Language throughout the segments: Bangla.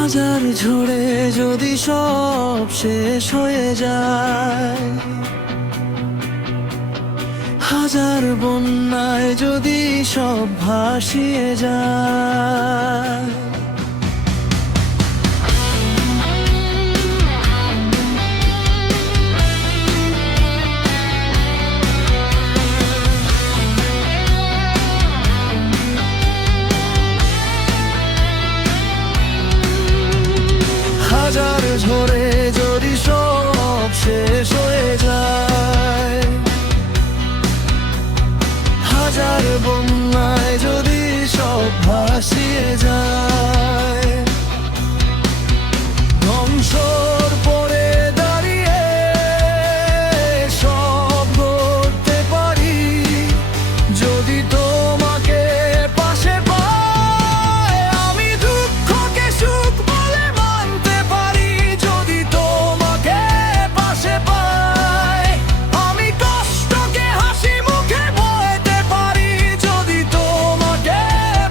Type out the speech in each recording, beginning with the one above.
হাজার ঝড়ে যদি সব শেষ হয়ে যায়, হাজার বন্যায় যদি সব ভাসিয়ে যায়, হাজার ঝড়ে যদি সব শেষ হয়ে যায়, হাজার বন্যায় যদি সব ভাসিয়ে যায়, ধ্বংসর পরে দাঁড়িয়ে সব করতে পারি যদি তোমাকে পাশে পাই। আমি দুঃখকে সুখ বলে মানতে পারি যদি তোমাকে পাশে পাই। আমি কষ্টকে হাসি মুখে বইতে পারি যদি তোমাকে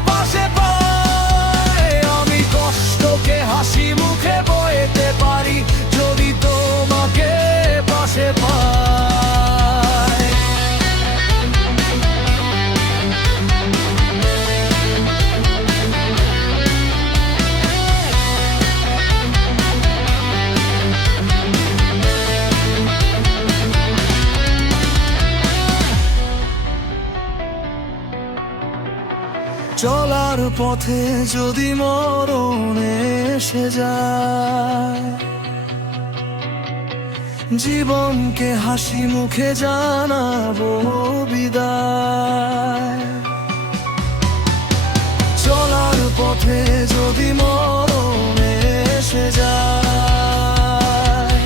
পাশে পাই। আমি কষ্টকে হাসি মুখে বইতে পারি যদি তোমাকে পাশে পাই। চলার পথে যদি মরণ এসে যায়, জীবনকে হাসি মুখে জানাবো বিদায়। চলার পথে যদি মরণ এসে যায়,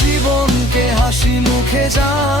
জীবনকে হাসি মুখে জানাবো